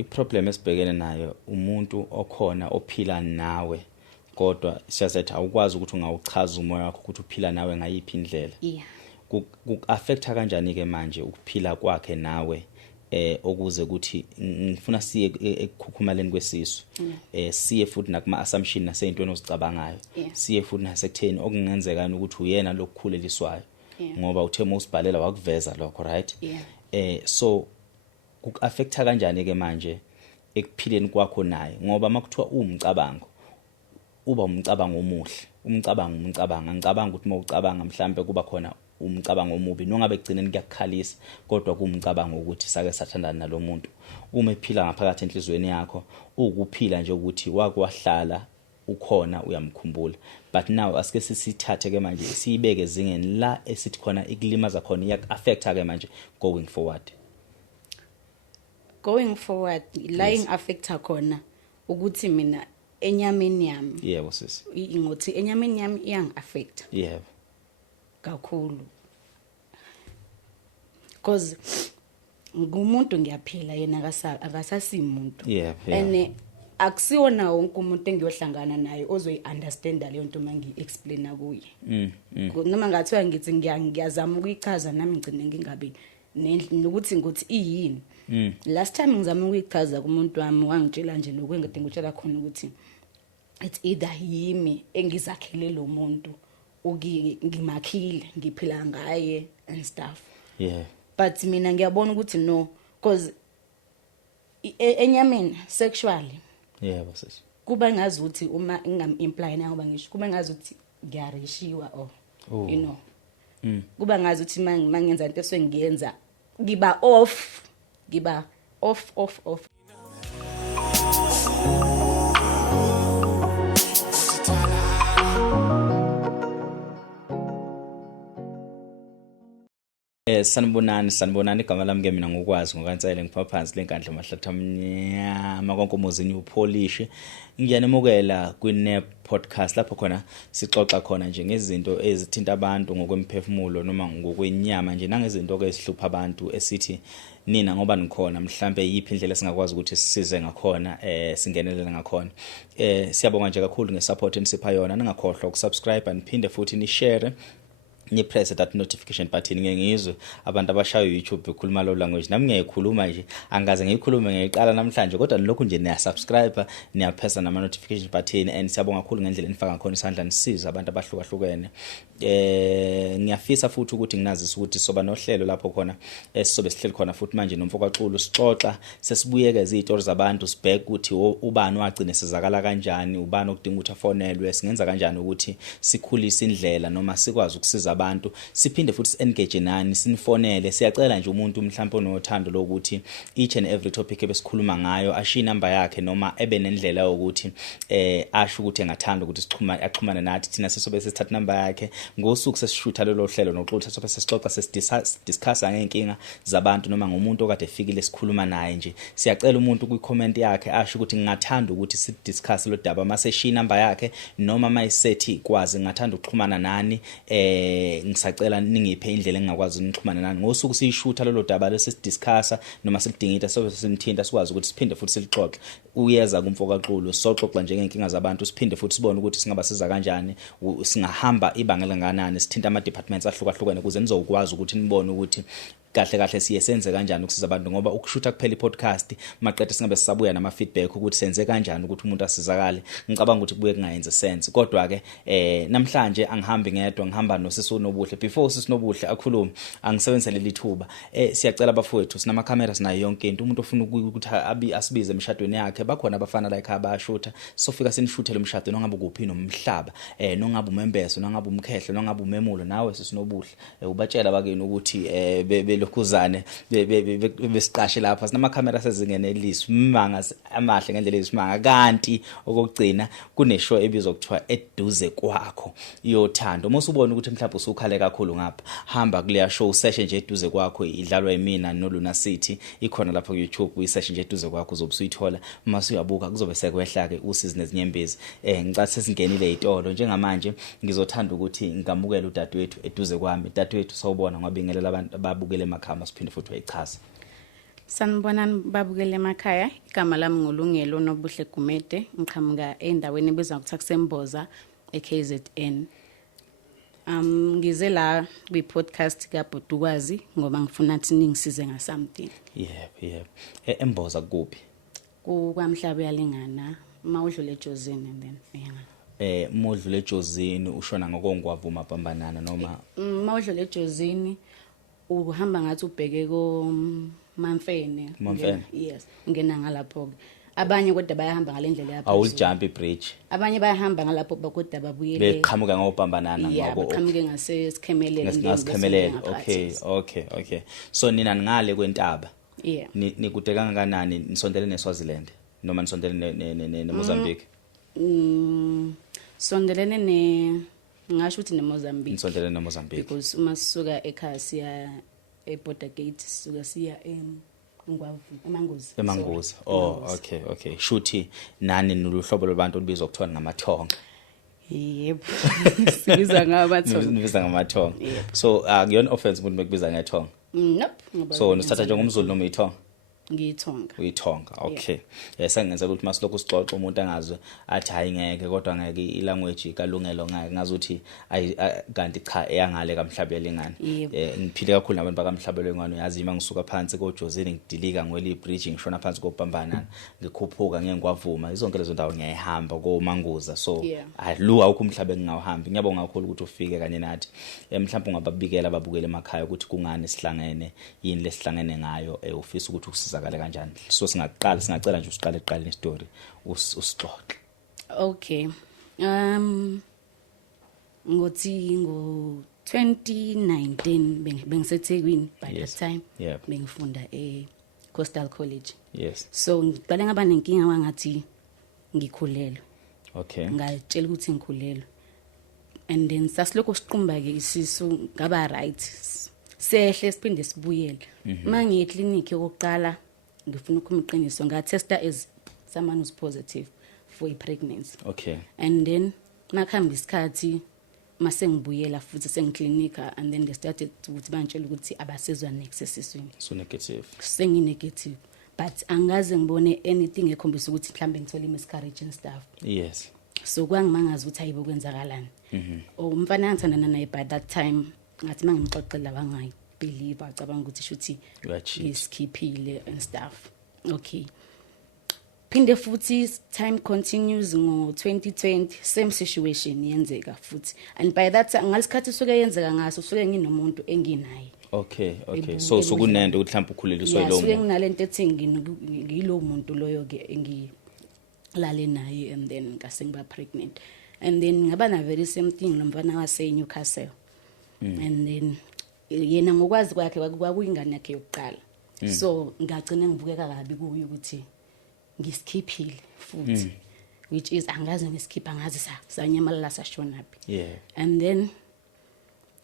iproblem esibhekene nayo umuntu okhona ophila nawe kodwa siyasethi awukwazi ukuthi ungawuchaza umoya wakho ukuthi uphila nawe ngayiphi indlela. Yeah. Ku-affecta kanjani ke manje ukuphila kwakhe nawe okuze ukuthi ngifuna siye ekukhukhumaleni kwesisu siye futhi nakuma assumption naseyintweni ozicabangayo siye futhi nasekutheni okungenzeka ukuthi uyena lokukhuleliswayo ngoba uthe usibhalela wakuveza lokho right. So ku-affecta kanjani ke manje ekuphileni kwakho naye ngoba makuthiwa umcabango uba umcabango omuhle umcabango ngicabanga ukuthi mawucabanga mhlambe kuba khona umcabango omubi nongabe egcineni kuyakukhalisa kodwa kuumcabango ukuthi sake sathandana nalomuntu uma ephila ngaphakathi enhlizweni yakho ukuphila nje ukuthi wakwahlala ukhona uyamkhumbula but now asike sisithathe ke manje siyibeke ezingeni la esithi khona ikulimaza khona iyak-affecta ke manje going forward la ing-affecta khona ukuthi mina enyameni yami yebo sisi ngothi enyameni yami iyang-affecta yebo kakhulu because ngumuntu ngiyaphila yena akasasimuntu and akusiwona wonke umuntu engiyohlangana naye ozoyi-understanda leyo nto mangi-explaina kuye noma ngathiwa ngithi ngiyazama ukuyichaza nami ngigcine ngingabi nokuthi ngothi iyini. Last time ngizama ukuyichaza kumuntu wami wangitshela nje lokwengadinga ukutshela khona ukuthi it's either yimi engizakhele lo muntu ngimakhile ngiphila ngaye and stuff but mina ngiyabona ukuthi no because enyameni sexually yebo sisi kuba ngazi ukuthi uma ngingam-imply ngoba ngisho kuba ngazi ukuthi ngiyareshiwa you know kuba ngazi ukuthi mangenza into esengiyenza ngiba off sanibonani igama lami ke mina ngokwazi ngokansele ngipha phansi lenkandla mahlathi amnyama konkomozini upolish ngiyanemukela kwi-NEP podcast lapho khona sixoxa khona nje ngezinto ezithinta abantu ngokwemphefumulo noma ngokwenyama nje nangezinto ke ezihlupha abantu esithi nina ngoba nikhona mhlambe yiphi indlela singakwazi ukuthi sisize ngakhona singenelele ngakhona. Siyabonga nje kakhulu ngesupport enisipha yona ningakhohlwa ukusubscribe niphinde futhi ni share ni press that notification button ngiyizwe abantu abashayo YouTube bekhuluma lo language nami ngiyayikhuluma nje angaze ngiyikhulume ngiyiqala namhlanje kodwa lokhu nje niya subscribe niya press nama notification button and siyabonga kakhulu ngendlela enifaka khona isandla nisiza abantu abahlukahlukene. Ngiyafisa futhi ukuthi nginazisa ukuthi soba nohlelo lapho khona esizobe sihleli khona futhi manje nomfokaxulu sixoxa sesibuyeke izitori zabantu sibheke ukuthi ubani wagcina sizakala kanjani ubani okudinga ukuthi afonelwe singenza kanjani ukuthi sikhulise indlela noma sikwazi ukusiza abantu siphinde futhi si-engage nani sinifonele siyacela nje umuntu mhlawumbe onothando lokuthi each and every topic ebesikhuluma ngayo ashiye number yakhe noma ebe nendlela yokuthi asho ukuthi engathanda ukuthi axhumane nathi thina sisobe sesithatha number yakhe ngosuku sesishutha lelo hlelo noxolisa sobe sesixoxa sesidiscussa ngeenkinga zabantu noma ngomuntu okade efikile sikhuluma naye nje siyacela umuntu kwi-comment yakhe asho ukuthi ngingathanda ukuthi sidiscuss lo daba mase shi number yakhe noma mayisethi kwazi ngingathanda ukuxhumana nani ngisacela ningiphe indlela engakwazi ukuxhumana nani ngosuku siyishutha lelo daba lesidiscussa noma silidingida sobe simthinta sikwazi ukuthi siphinde futhi silixoxe uyeza kumfokaxulu soxoxa njengeenkinga zabantu siphinde futhi sibone ukuthi singabasiza kanjani singahamba ibanga lenganani sithinta ama departments ahlukahlukene ukuze nizokwazi ukuthi nibone ukuthi kahle siye senze kanjani ukusiza abantu ngoba ukushutha kuphela i-podcast maqedwe singabe sisabuya nama feedback ukuthi senze kanjani ukuthi umuntu asizakale ngicabanga ukuthi kubuye kungayenze sense kodwa ke namhlanje angihambi ngedwa ngihamba noSisi Nobuhle before Sisi Nobuhle akhuluma angisebenzise leli thuba siyacela bafowethu sinama cameras nayo yonke into umuntu ofuna ukuthi asibize emshadweni yakhe bakhona abafana like abashutha sofika sinishuthe lo mshado nongabe kuphi nomhlaba nongabe umembeso nongabe umkhehle nongabe umemulo nawe Sisi Nobuhle ubatshela bakeni ukuthi lokhuzane besiqashe lapha sinama camera sezingene elisi manga amahle ngendlela ezisimanga kanti okugcina kuneshow ebizwa kuthiwa eduze kwakho iyothando uma usubona ukuthi mhlawumbe usukhale kakhulu ngapha hamba kuleya show session nje eduze kwakho idlalwa yimina noLuna City ikhona lapha ku YouTube isession nje eduze kwakho uzobe usuyithola uma uyabuka kuzobe sekwehla ke usizi nezinyembezi ngicathi sesingenile izitolo njengamanje ngizothanda ukuthi ngamukele udadewethu eduze kwami dadewethu sawubona ngabingelela abantu ababukele emakhama siphinde futhi uyichaza. Sanibonani babukele emakhaya. Igama lami ngolungelo nobuhle Gumede. Ngiqhamuka endaweni ebizwa ukuthi kuseMboza eKZN. Ngize la kwi-podcast kaBhodukwazi ngoba ngifuna ukuthi ningisize nga-something. Yebo. Emboza kuphi? KwaMhlaba yalingana, mawudlule eJozini and then uyangana. Modlule eJozini ushona ngokongwavuma pambanana noma Mawudlule eJozini uhamba ngathi ubheke Mamfene. Yes, ungena ngalapho ke. Abanye kodwa bayahamba ngalendlela yaphezulu. awulijump bridge. Abanye bayahamba ngalapho kodwa babuyele. Beqhamuka ngopambanana ngabo. Beqhamuke ngasesikhemelele. Ngasikhemelele. Okay. So nina ngale kwentaba. Yeah. Nikude kangakanani nisondele neSwaziland noma nisondele neMozambique? Sondelene ngisho ukuthi neMozambique. Nisondele neMozambique. Because uma sisuka ekhaya siya eBorder Gate sisuka siya eMangozi. Okay. Shuthi nani noluhlobo lwabantu olubizwa ukuthiwa ngamathonga. Yebo. Sibiza ngamathonga. Nibiza ngamathonga. So akuyona offense umuntu mekubiza ngethonga. Nope. So nisithatha njengomZulu noma ithonga? Ngiyithonga. Uyithonga. Okay. Sengenzela ukuthi masilokhu sixoxa umuntu angazwe athi hayi ngeke kodwa ngeke ilanguage kalungelo ngeke ngazuthi kanti cha eyangale kaMhlaba yalingana. Ngiphile kakhulu nabantu bakaMhlaba yalingana uyazi ima ngisuka phansi koJozini ngidilika ngwele ibridge ngishona phansi kopambanana ngikhuphuka ngengwavuma izonke lezo ndawo ngiyahamba koManguza so aluwa ukumhlaba engingawuhambi ngiyabonga kakhulu ukuthi ufike kanye nathi mhlawumbe ungababikela ababukele emakhaya ukuthi kungani sihlangene yini lesihlangene ngayo ufisa ukuthi usiza kanjani so singacela nje usiqale eqala nestory usixoxe. Okay. Ngothi ngo 2019 bengiseThekwini by that time bengifunda Coastal College. Yes. So ngiqale ngaba nenkinga wangathi ngikhulelwe. Okay. Ngatshela ukuthi ngikhulelwe. And then sasilokho siqumba ke isisu ngaba right. Sehle siphinde sibuyele. Mangiye clinic yokuqala ngifuna ukumiqiniso ngatesta as someone who's positive for a pregnancy. Okay. And then makhamba isikhathi mase ngibuyela futhi sengiclinica and then they started ukuthi bantshela ukuthi abasezwa next esiswini. So negative. Sengi negative. But angaze ngibone anything ekhombisa ukuthi mhlambe ngithola miscarriage and stuff. Yes. So kwangimangaza ukuthi ayibo kwenzakalani. Umfana ngithandana naye by that time ngathi mangimxoxela bangayi believe acabanga ukuthi shuthi isikhiphile and stuff. Okay. Phinde futhi time continues ngo 2020 same situation yenzeka futhi and by that time ngalesikhathi soke yenzeka ngaso soke nginomuntu enginaye. Okay. So kunento ukuthi mhlawumbe ukhuleliswe lo muntu. Soke nginalento ethi ngilo muntu loyo ke engilale naye and then ngase ngiba pregnant and then ngaba na very same thing nomfana wase Newcastle. And then yena ngokwazi kwakhe kwakuyingane yakhe yokuqala. So ngagcina ngibukeka kabi kuyo ukuthi ngisikhiphile futhi which is angazi ngisikhipha ngazi sanyamalala sashonaphi. And then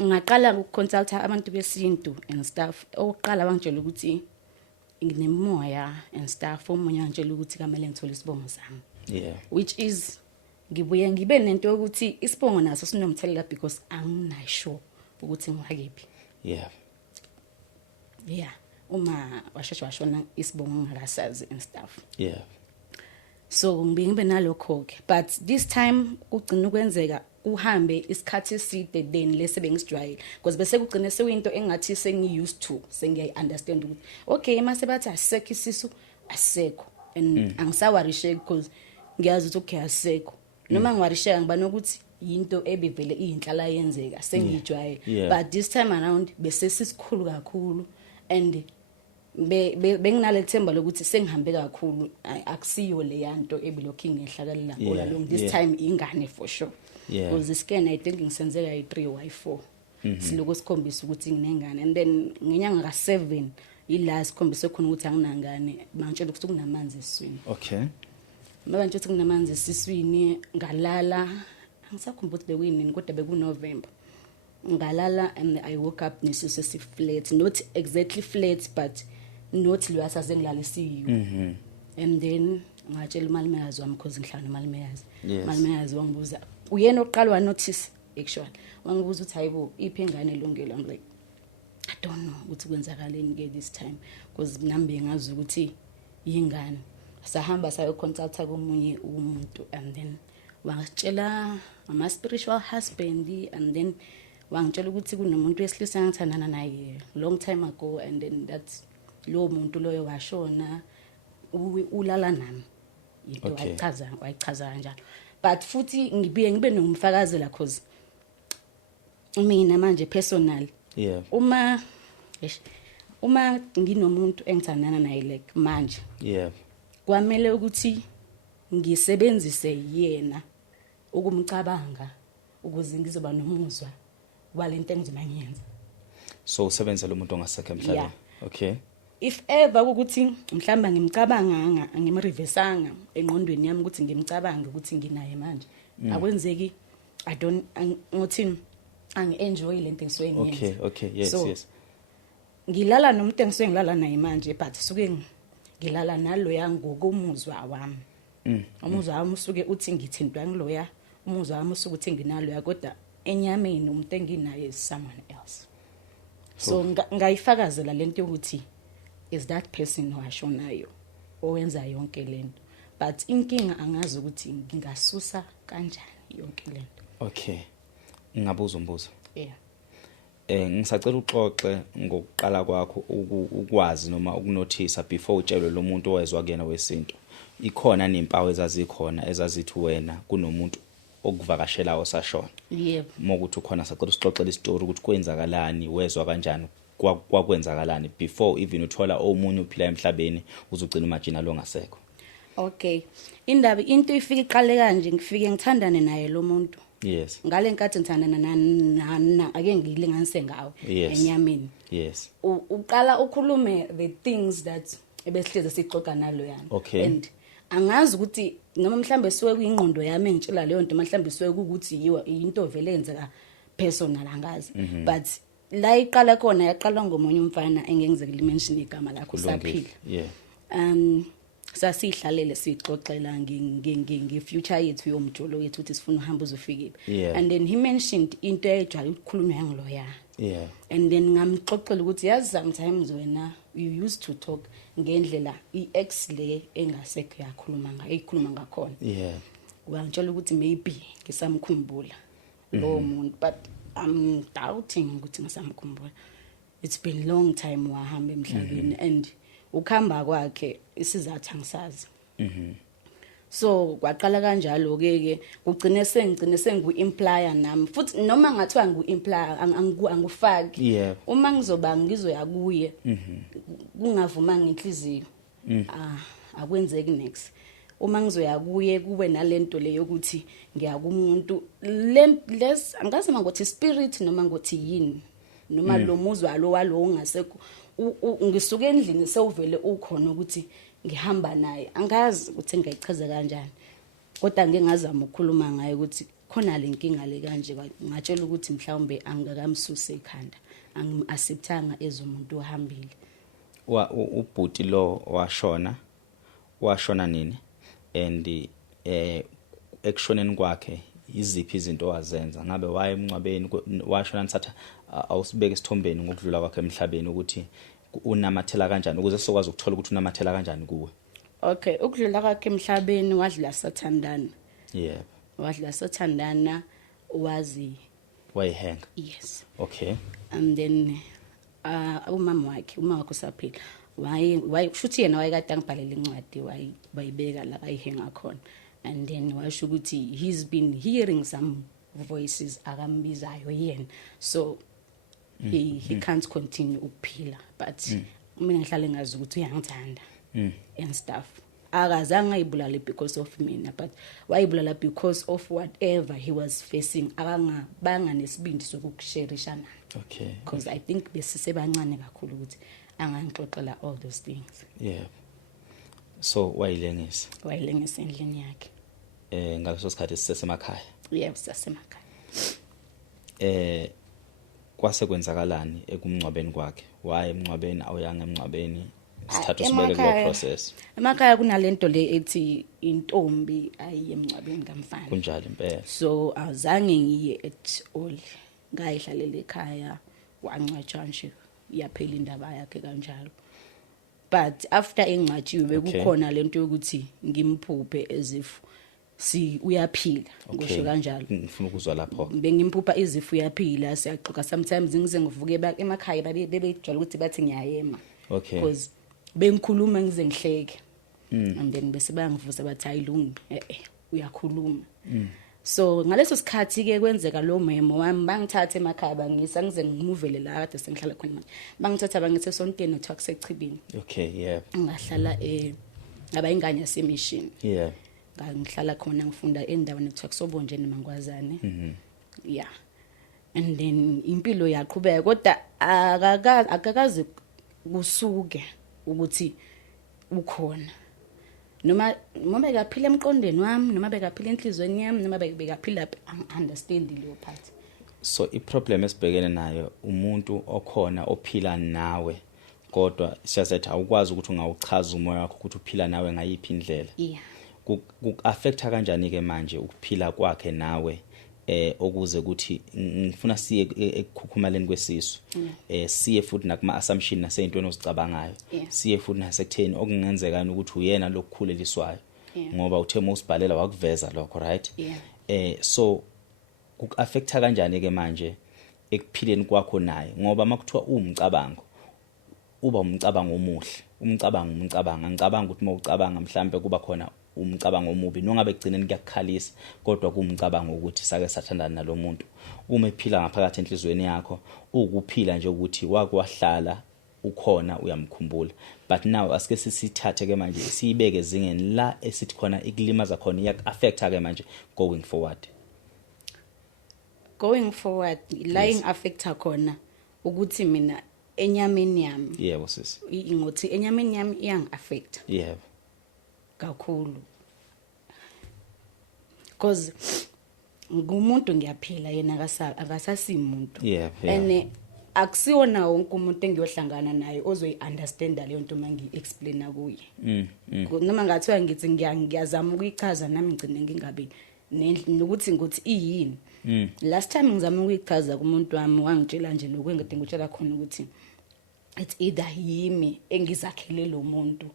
ngaqala ukuconsulta abantu besintu and stuff. Oqala bangitshela ukuthi nginemoya and stuff. Omunye ngitshela ukuthi kamele ngithole isibongo sami. Which is ngibuye ngibe nento ukuthi isibongo naso sinomthelela because anginasho ukuthi ngwakephi. Uma washona isibongo ngakasazi and stuff. So ngibe nalokho ke but this time kugcina ukwenzeka uhambe isikhathi eside then lese bengisijwayele because bese kugcina sewinto engathi sengi used to sengiya understand ukuthi okay mase bathi asekho isisu asekho and angisawarishe because ngiyazi ukuthi okay asekho noma ngiwarishe ngiba nokuthi into ebivele iyinhlala yenzeka sengijwayele but this time around bese sisikhulu kakhulu and benginale themba lokuthi sengihambe kakhulu akusiyo le yanto ebilokhu ingehlakalela ngoba long this time ingane for sure because scan I think ngisenzeka i3y4 siloko sikhombisa ukuthi nginengane and then ngenyanga ka7 ila sikhombisa khona ukuthi anginangane bangitshela ukuthi kunamanzi esiswini. Okay. Mabantshela ukuthi kunamanzi esiswini ngalala angisakhumbula ukuthi bekuyini kodwa bekuNovember ngalala and I woke up nesisu siflat not exactly flat but not lwasa zengilala isiyo. And then ngatshela umalumekazi wami because ngihlala nomalumekazi. Umalumekazi wangibuza uyena oqala wa notice actually wangibuza ukuthi hayibo iphi ingane elungile. I'm like I don't know ukuthi kwenzakaleni ke this time because nambe ngazi ukuthi yingane sahamba sayo consulta komunye umuntu and then wangitshela ama spiritual husband and then wangitshela ukuthi kunomuntu wesilisa ngithandana naye long time ago and then that lo muntu loyo washona ulala nami into wayichaza kanjalo but futhi ngibe nomfakazela cause mina manje personal uma nginomuntu engithandana naye like manje kwamele ukuthi ngisebenzise yena ukumcabanga ukuze ngizoba nomuzwa walento engizoba ngiyenza so usebenzela umuntu ongasekho emhlabeni okay if ever ukuthi mhlamba ngimcabanga ngimreversanga engqondweni yami ukuthi ngimcabange ukuthi nginaye manje akwenzeki I don't ngothini angi-enjoy lento engisuke ngiyenza okay yes so, yes ngilala nomuntu engisuke ngilala naye manje but suke ngilala naloya ngokomuzwa wami umuzwa wami usuke uthi ngithintwa ngiloya umuzwa wami usuke uthi nginaloya kodwa enyameni umuntu enginaye is someone else so ngayifakazela lento ukuthi is that person washonayo owenza yonke lento but inkinga angazi ukuthi ngingasusa kanjani yonke lento okay ngabuza umbuzo yeah ngisacela uxoxe ngokuqala kwakho ukwazi noma ukunothisa before utshelwe lo muntu owezwa kuyena wesinto ikhona nempawu ezazikhona ezazithi wena kunomuntu okuvakashelayo sashona yebo mokuthi ukhona sacela usixoxele istory ukuthi kwenzakalani wezwa kanjani kwakwenzakalani before even uthola omunye uphila emhlabeni uzugcina imagine longasekho okay indaba into ifika iqale kanje ngifike ngithandane naye lo muntu yes ngale nkathi ngithandana na ake ngilinganise ngawo enyameni yes uqala ukhulume the things that ebesihleze sixoxa nalo yana okay. And angazi ukuthi noma mhlambe siwe kuyingqondo yami engitshela leyo nto mhlambe siwe ukuthi yiwa into vele yenzeka personal angazi but la iqala khona yaqala ngomunye umfana engengizekile mention igama lakho saphila yeah sasihlalele sixoxela ngefuture yethu yomjolo yethu ukuthi sifuna uhamba uzofika and then he mentioned into ejwayele ukukhulunywa ngiloya and then ngamxoxela ukuthi yazi sometimes wena you used to talk ngendlela iex le engasekho yakhuluma ikhuluma ngakhona wangitshela ukuthi maybe ngisamkhumbula lo muntu but I'm doubting ukuthi ngisamkhumbula it's been long time wahamba emhlabeni and ukhamba kwakhe isizathu angisazi so kwaqala kanjalo ke ugcine sengu-imply nami futhi noma ngathiwa ngu-imply angufaki uma ngizoba ngizoya kuye kungavuma ngenhliziyo akwenzeki next uma ngizoya kuye kube nalento leyo ukuthi ngiyakumuntu les angazi mangothi spirit noma ngothi yini noma lo muzwa lo walo ungasekho ngisuke endlini sewuvele ukhona ukuthi ngihamba naye angazi ukuthi ngiyichaza kanjani kodwa ngingazama ukukhuluma ngaye ukuthi khona le nkinga le kanje ngatshela ukuthi mhlawumbe angakamsuse ikhanda angim-acceptanga ezomuntu ohambile ubhuti lo washona nini and ekushoneni kwakhe iziphi izinto wazenza ngabe waye emncwabeni washona nithatha awusibeke isithombeni ngokudlula kwakhe emhlabeni ukuthi unamathela kanjani ukuze sokwazi ukuthola ukuthi unamathela kanjani kuwe okay ukudlula kwakhe emhlabeni wadlula sathandana wadlula sathandana wayihenga yes okay and then umama wakhe usaphila waye futhi yena wayekade angibhalela incwadi wayibeka la ayihenga khona and then washo ukuthi he's been hearing some voices akambizayo yena so he can't continue ukuphila but mina ngihlale ngazi ukuthi uyangithanda and stuff akazange ayibulale because of mina but wayibulala because of whatever he was facing banga nesibindi sokukusherisha naye okay because I think besisebancane kakhulu ukuthi angangixoxela all those things so wayilengisa endlini yakhe ngaleso sikhathi sisemakhaya sasemakhaya kwase kwenzakalani ekumncwabeni kwakhe waye emncwabeni awuyanga emncwabeni sithatha usibeke kulo process emakhaya kunalento le ethi intombi ayiye emncwabeni kamfana kunjalo impela so azange ngiye at all ngayihlalela ekhaya wancwatshwa nje yaphela indaba yakhe kanjalo. But after engcwatshiwe kukhona lento yokuthi ngimphuphe as if uyaphila ngisho kanjalo. Ngifuna ukuzwa lapho. Bengimphupha izif uyaphila siyaxoxa sometimes ngize ngivuke emakhaya bebejwayele ukuthi bathi ngiyayema. Okay. Because bengikhuluma ngize ngihleke. And then bese bayangivusa bathi ayilungi uyakhuluma. So ngaleso sikhathi ke kwenzeka lo memo wami bangithatha emakhaya bangisa ngize ngimuvele la kade sengihlala khona manje. Bangithatha bangithe esontweni network seChibini. Okay, yeah. Ngahlala ngaba ingane yasemission. Yeah. Ngihlala khona ngifunda endaweni ekuthiwa kusobonje eMangwazane. Yeah. And then impilo yaqhubeka kodwa akakazi kusuke ukuthi ukhona. Noma bekaphila emqondweni wami noma bekaphila enhlizweni yami noma bekaphila understand leyo part. So iproblem esibhekene nayo umuntu okhona ophila nawe kodwa siyasethi awukwazi ukuthi ungawuchaza umoya wakho ukuthi uphila nawe ngayiphi indlela. Yeah. Ku-affecta kanjani ke manje ukuphila kwakhe nawe okuze ukuthi ngifuna siye ekukhukhumaleni kwesisu siye futhi nakuma assumption naseyintweni ozicabangayo siye futhi nasekutheni okungenzeka ukuthi uyena lokukhuleliswayo ngoba uthe mawusibhalela wakuveza lokho right. So ku-affecta kanjani ke manje ekuphileni kwakho naye ngoba makuthiwa umcabango uba umcabango omuhle umcabango ngicabanga ukuthi mawucabanga mhlambe kuba khona umcabango omubi nongabe egcineni kuyakukhalisa kodwa kumcabango ukuthi sake sathandana nalomuntu uma ephila ngaphakathi enhlizweni yakho ukuphila nje ukuthi wakwahlala ukhona uyamkhumbula but now asike sisithathe ke manje siyibeke ezingeni la esithi khona ikulimaza khona iyak-affecta ke manje going forward lying affecta khona ukuthi mina enyameni yami yebo sisi ngothi enyameni yami iyang-affecta yebo kakhulu because ngumuntu ngiyaphila yena akasasimuntu and akusiwona wonke umuntu engiyohlangana naye ozoyi-understanda leyo nto mangi-explaina kuye noma ngathiwa ngithi ngiyazama ukuyichaza nami ngigcine ngingabi nokuthi ngothi iyini. Last time ngizama ukuyichaza kumuntu wami wangitshela nje lokho engide ngitshela khona ukuthi it's either yimi engizakhele lo muntu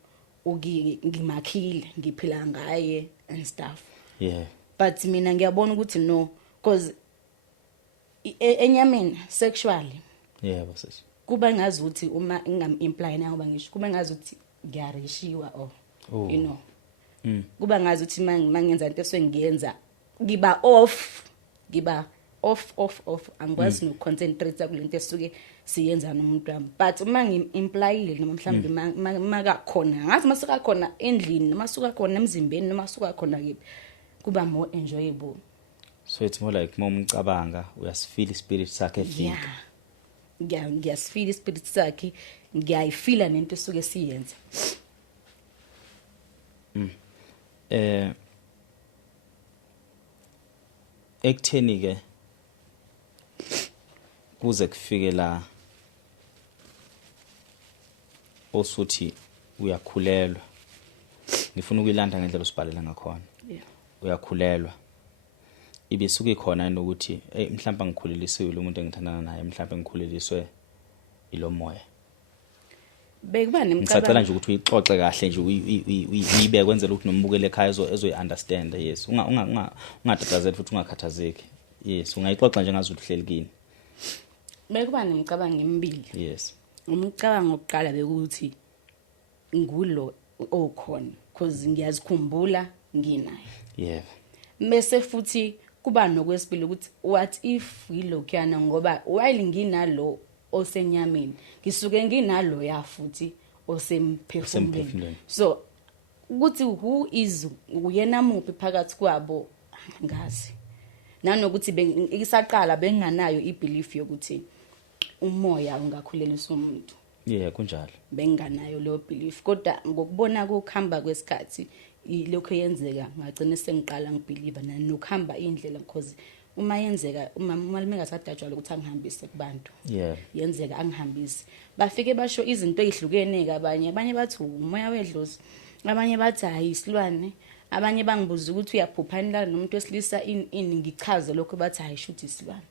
ngimakhile ngiphila ngaye and stuff. But mina ngiyabona ukuthi no because enyameni sexually yebo sisi kuba ngazi ukuthi uma ngam-imply ngoba ngisho kuba ngazi ukuthi ngiyareshiwa you know kuba ngazi ukuthi mangenza into esengiyenza ngiba off angikwazi nokuconcentrate kulento esuke siyenza nomuntu wami but uma ngi-implyile noma mhlawumbe makakhona ngathi masuka khona endlini noma masuka khona emzimbeni noma masuka khona kephi kuba more enjoyable. So it's more like momcabanga uyasifeel spirit sakhe efika. Ngiyasifeel spirit sakhe ngiyayifila nento esuke siyenza. Ekutheni ke kuze kufike la osuthi uyakhulelwa ngifuna ukuyilanda ngendlela osibhalela ngakhona uyakhulelwa ibisuke khona nokuthi mhlawumbe ngikhulelisiwe lo muntu engithandana naye mhlawumbe ngikhuleliswe ilomoya bekuba nemcabango ngicela nje ukuthi uyixoxe kahle nje uyibeke kwenzela ukuthi nombukele ekhaya ezoyi-understand yes ungatatazeli futhi ungakhathazeki yes ungayixoxa nje ngazi ukuthi uhleli kini. Bekuba nemcabango emibili yes umcabango oqala bekuthi ngulo okhona because ngiyazikhumbula nginayo bese futhi kuba nokwesibili ukuthi what if yilokuyana ngoba while nginalo osenyameni ngisuke nginalo ya futhi osemphefumulweni so ukuthi who is uyena muphi phakathi kwabo ngazi nanokuthi isaqala benganayo ibelief yokuthi umoya ungakhulelisa umuntu kunjalo benganayo leyo belief kodwa ngokubona ukuhamba kwesikhathi lokho yenzeka ngagcina sengiqala ngibelieve nokuhamba indlela because uma yenzeka uma lingasadajwala ukuthi angihambise kubantu yenzeka angihambise bafike basho izinto ezihlukene abanye bathi umoya wedlozi abanye bathi hayi isilwane abanye bangibuza ukuthi uyaphuphanela nomuntu wesilisa ini ngichaze lokho bathi hayi shoot isilwane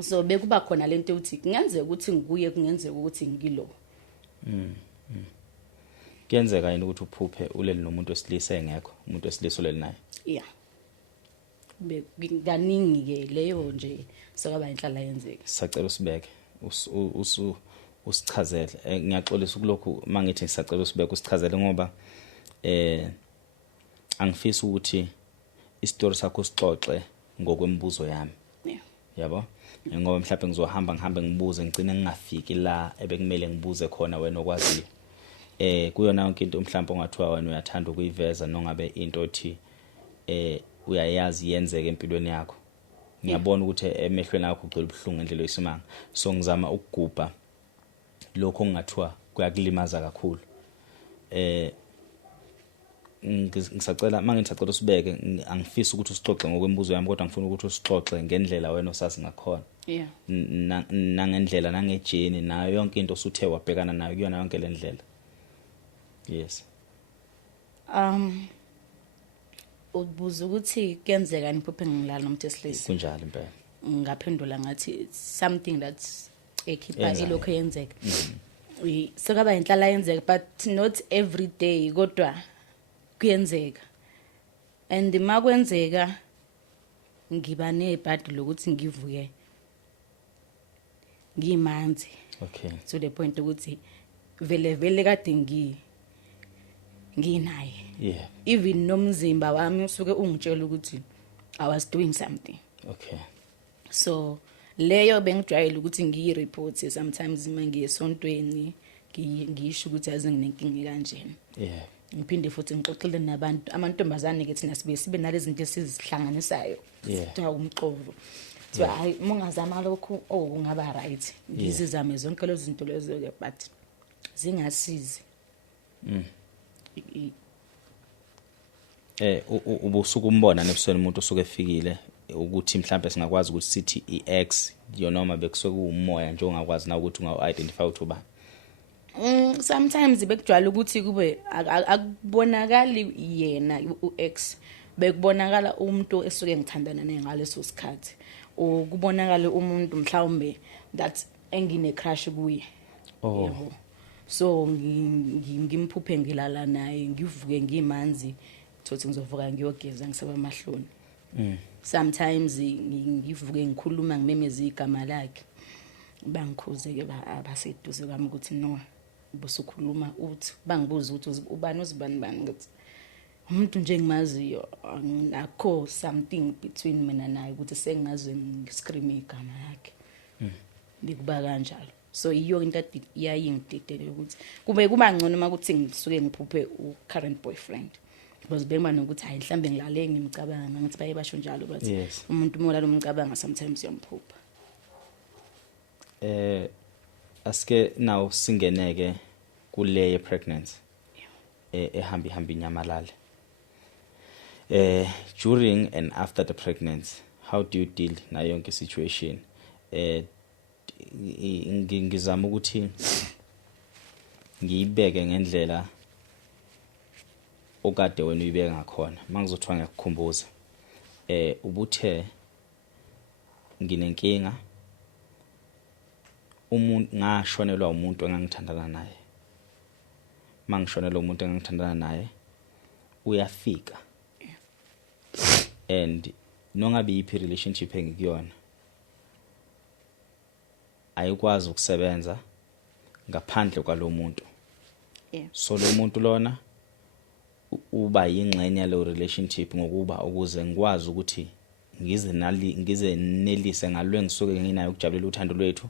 so bekuba khona lento ukuthi kungenzeka ukuthi ngikuye kungenzeka ukuthi ngilo kuyenzeka yini ukuthi uphuphe ulele nomuntu wesilisa engekho umuntu wesilisa ulele naye yeah kaningi ke leyo nje sekaba inhlala yenzeka sacela usibeke usichazele ngiyaxolisa kulokhu mangithi ngisacela usibeke usichazele ngoba angifisi ukuthi istory sakho sixoxe ngokwembuzo yami yabo ngoba mhlawumbe ngizohamba ngihambe ngibuze ngicine ngingafiki la ebekumele ngibuze khona wena okwaziyo kuyona yonke into mhlawumbe ongathiwa wena uyathanda ukuyiveza nongabe into othi uyayazi yenzeke empilweni yakho ngiyabona ukuthi emehlweni akho ugcwele ubuhlungu ngendlela yesimanga so ngizama ukugubha lokho ngingathiwa kuyakulimaza kakhulu ngisacela mangithi sacela usibeke angifisi ukuthi usixoxe ngokwembuzo yami kodwa ngifuna ukuthi usixoxe ngendlela wena osazi ngakhona yeah nangendlela nangejeni nayo yonke into osuthe wabhekana nayo kuyona yonke le ndlela yes ubuza ukuthi kuyenzeka niphuphe ngilala nomuntu wesilisa kunjalo impela ngaphendula ngathi something that's ekhipha ilokho yenzeka sekaba inhlala yenzeka but not every day kodwa kuyenzeka and makwenzeka ngiba nebhadi lokuthi ngivuke ngimanzi okay to the point ukuthi vele kade nginaye yeah even nomzimba wami usuke ungitshela ukuthi I was doing something okay so leyo bengijwayele ukuthi ngiyireport sometimes mangiye esontweni ngisho ukuthi aze nginenkinga kanjena yeah ngiphinde futhi ngixoxele nabantu amantombazane ke thina sibe nalezi zinto esizihlanganisayo yeah umxovo so hayi mungazama lokho kungaba right ngizizame zonke lezo zinto lezo ke but zingasizi ubusuku umbona nebusweni umuntu osuke efikile ukuthi mhlambe singakwazi ukuthi sithi iX noma bekusuke kuumoya nje ongakwazi na ukuthi unga-identify ukuthi ubani sometimes bekujwayele ukuthi kube akubonakali yena uX bekubonakala umuntu esuke ngithandana naye ngaleso sikhathi ukubonakala umuntu mhlawumbe that engine crush kuye yebo so ngimphuphe ngilala naye ngivuke ngimanzi thothi ngizovuka ngiyogeza ngisaba amahloni sometimes ngivuke ngikhuluma ngimemeza igama lakhe bangikhuze ke abaseduze kwami ukuthi no bosukhuluma uthi bangibuza ukuthi ubani uzibani bani ngathi umuntu nje engimaziyo akho something between mina naye ukuthi sengingazwe ngiscream igama lakhe bikuba kanjalo so iyo into yayingidedele ukuthi kuba ngcono makuthi ngisuke ngiphuphe current boyfriend because bengima nokuthi hayi mhlambe ngilale ngimcabanga ngathi baye basho njalo bathi umuntu molala umcabanga sometimes yamphupha asike now singeneke kule pregnancy ehamba inyamalale during and after the pregnancy how do you deal na yonke situation ngizama ukuthi ngiyibeke ngendlela okade wena uyibeka ngakhona mangizothiwa ngiyakukhumbuza ubuthe nginenkinga umuntu ngashonelwa umuntu engangithandana naye mangishonelwa umuntu engangithandana naye uyafika and nongabe iphi relationship engikuyona ayikwazi ukusebenza ngaphandle kwalomuntu so lo muntu lona uba yingxenye le relationship ngokuba ukuze ngikwazi ukuthi ngize nelise ngalwe ngisuke nginayo ukujabulela uthando lwethu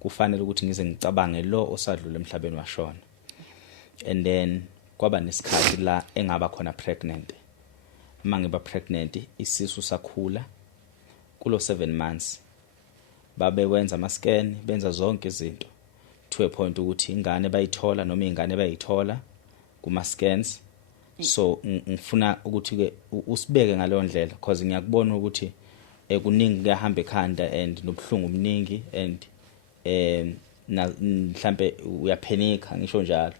kufanele ukuthi ngize ngicabange lo osadlule emhlabeni washona and then kwaba nesikhathi la engaba khona pregnant mangiba pregnant isisu sakhula kulo 7 months babe wenza ama scan benza zonke izinto to a point ukuthi ingane bayithola noma ingane bayithola kuma scans so ngifuna ukuthi ke usibeke ngaleyo ndlela because ngiyakubona ukuthi kuningi kuyahamba ekhanda and nobuhlungu omningi and mhlambe uyaphenika ngisho njalo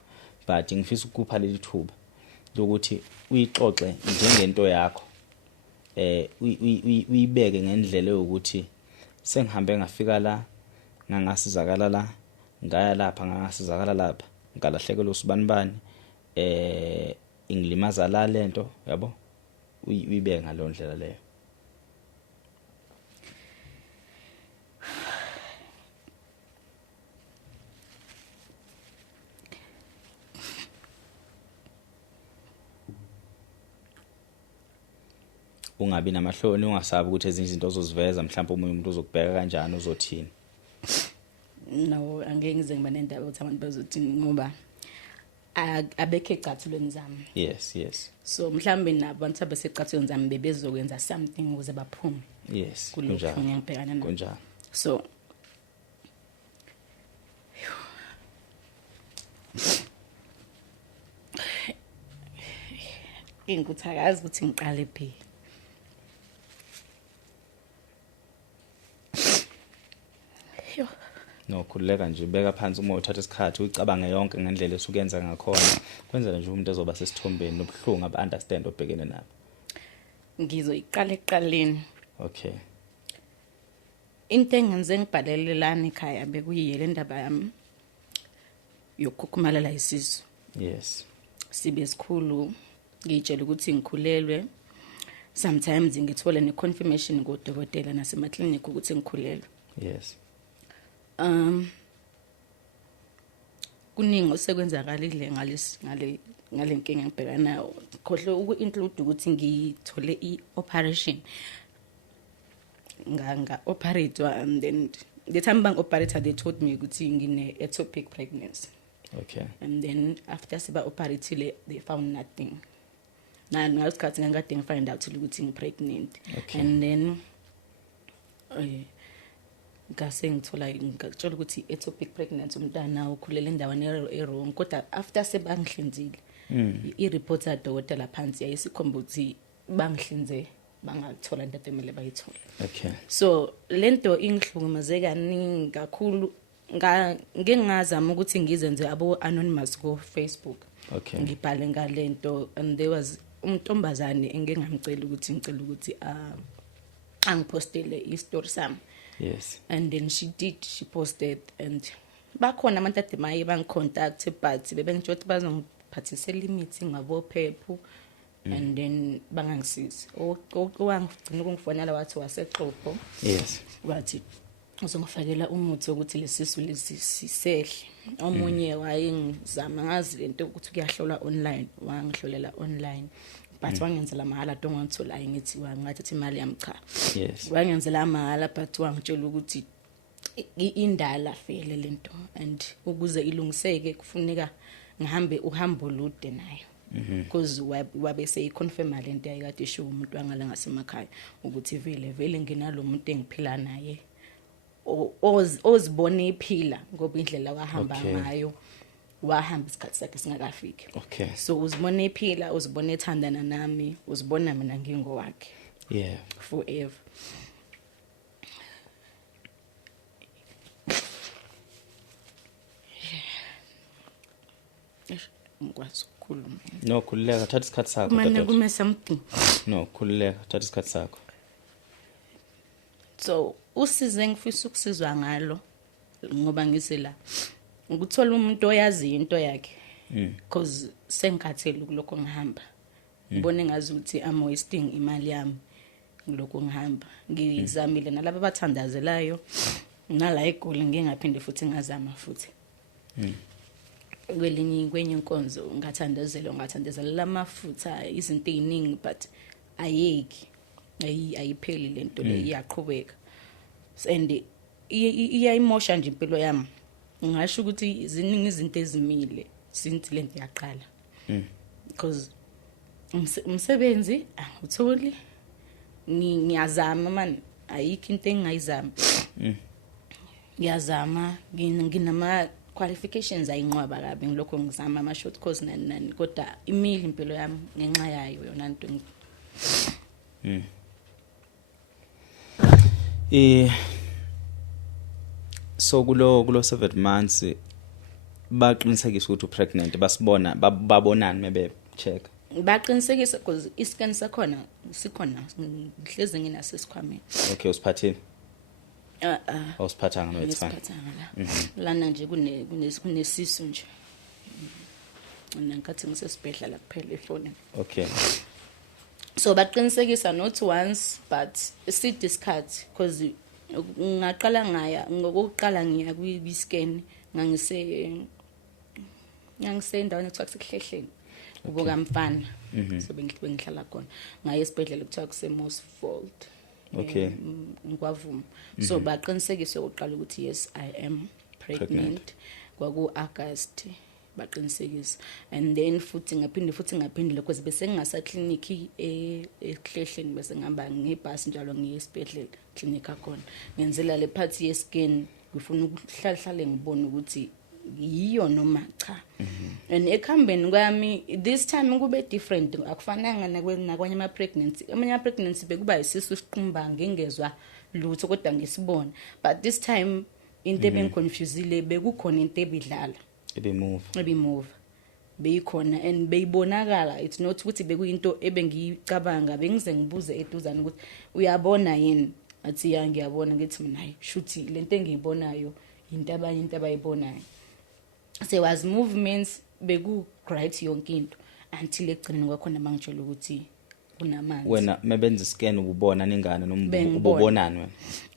but ngifisa ukupha leli thuba lokuthi uyixoxe njengento yakho uyibeke ngendlela yokuthi sengihambe ngafika la ngangasizakala la ngaya lapha ngangasizakala lapha ngalahlekelwa usibanibani ingilimaza la lento yabo uyibeke ngalo ndlela leyo. Ungabi namahloni ungasabi ukuthi ezinye izinto ozoziveza mhlawumbe umunye umuntu uzokubheka kanjani uzothini. No, angeke ngize ngiba nendaba ukuthi abantu bazothini ngoba abekho ecathulweni zami. Yes. So mhlambe nabantu abasecathulweni zami bebezokwenza something ukuze baphume. Yes. Kulokho ngiyabhekana nakho. Kunjalo. So ngikuthakaza ukuthi ngiqale phi. No, khuleka nje beka phansi uma uthatha isikhathi uyicabange yonke ngendlela esukenza ngakhona. Kwenzela nje umuntu ezoba sesithombeni nobuhlungu aba-understand obhekene nabo. Ngizoyiqala ekuqaleni. Okay. Into engenze ngibhalele lana ekhaya bekuyile ndaba yami yokukhukhumala isisu. Yes. Sibe sikhulu ngitshela ukuthi ngikhulelwe. Sometimes ngithola ne-confirmation ngodokotela nasemaklinikhi ukuthi ngikhulelwe. Yes. Kuningi osekwenzakalile ngale nkinga ngibhekana nayo. Khohle uku-include ukuthi ngithole i-operation. Nga-operate and then the time bang operator they told me ukuthi ngine ectopic pregnancy. Okay. And then after siba operatile they found nothing. Na ngasikhathi ngakade ngifind out ukuthi ngipregnant. Okay. And then ngase ngithola ngakuthola ukuthi ectopic pregnancy umntana ukhulela endaweni e-wrong kodwa after sebangihlinzile i-report yadokotela phansi yayisikhomba ukuthi bangihlinze bangathola into emele bayithole. Okay. So lento ingihlukumaze kaningi kakhulu ngingazama ukuthi ngizenze abo anonymous ko Facebook. Okay. Ngibhale ngalento and there was untombazane engingamcela ukuthi angipostele i-story sami. Yes. And then she posted and bakhona abantu ade maye bangicontact but bebengitsho ukuthi bazongiphathisela imithi ngabophephu and then bangangisizi. Owangigcina ukungifonela wathi waseXhopo. Yes. Wathi uzongifakela umuthi ukuthi lesisu lesisehle. Omunye wayengizama ngazi lento ukuthi kuyahlolwa online, wangihlolela online. But wangenzela mahala dongangithola ngithi wangathatha imali yami cha. Yes. Wangenzela mahala but wangitshela ukuthi indala fele lento and ukuze ilungiseke kufuneka ngihambe uhambo lude nayo. Because wabe seyiconfirm lento ayikade isho umuntu wangala ngasemakhaya ukuthi vele nginalo umuntu engiphila naye ozibone iphila ngoba indlela wahamba ngayo wahamba isikhathi sakhe singakafiki. Okay. So uzibona iphila, uzibona ethandana nami, uzibona mina ngingowakhe. Yeah. Forever. Ngikwazi ukukhuluma. No, khulileka thatha isikhathi sakho. Manje kume something. No, khulileka thatha isikhathi sakho. So usize ngifisa ukusizwa ngalo ngoba ngizela ukuthola umuntu oyazi into yakhe because sengikhathele kuloko ngihamba ngibone ngazi ukuthi I'm wasting imali yami kuloko ngihamba ngizamile nalabo abathandazelayo nala egoli ngingaphinde futhi ngazama futhi kwenye inkonzo ngathandazela lamafutha izinto eziningi but ayeki ayipheli lento le iyaqhubeka and iyayimosha nje impilo yami. Ngisho ukuthi ziningi izinto ezimile since lento yaqala because umsebenzi utholi ngiyazama man ayikho into engayizama ngiyazama nginama qualifications ayinqwaba kabi ngilokho ngizama ama short course nani kodwa imile impilo yami ngenxa yayo yona into so kulo 7 months baqinisekisa ukuthi upregnant basibona babonani mebe check baqinisekisa because iscan sakhona sikhona ngihleze nginasesikhwameni. Okay usiphathile awusiphathanga no it's fine lana nje kunesisu nje ngenkathi ngisesibhedlela kuphela efoni okay so baqinisekisa not once but iside isikhathi because ngaqala ngaya ngokuqala ngiya kwi-scan ngangise endaweni ekuthiwa kusekuhlehleni ubuka mfana so bengihlala khona ngaye esibhedlela kuthiwa kuseMosfold okay ngwavuma so baqinisekise uqala ukuthi yes I am pregnant kwaku August baqinisekisa and then futhi ngaphinde lokho bese ngingasa clinic eKhlehleni bese ngihamba ngebhasi njalo ngiye esibhedlela clinic akhona ngenzela le part ye scan ngifuna ukuhlala ngibone ukuthi yiyo noma cha and ekhambeni kwami this time kube different akufananga nakwanye ama pregnancy amanye pregnancy bekuba isisu siqumba ngengezwa lutho kodwa ngisibona but this time into ebengiconfusile bekukhona into ebidlala ebimove beyikhona and beyibonakala it's not ukuthi bekuyinto ebengicabanga bengize ngibuze eduzana ukuthi uyabona yini athi ya ngiyabona ngithi mina hayi shuthi lento engiyibonayo into abayibonayo so was movements beku great yonke into until egcineni kwakhona bangitshela ukuthi kunamanzi wena mabenza scan ububona ningane noma ububonani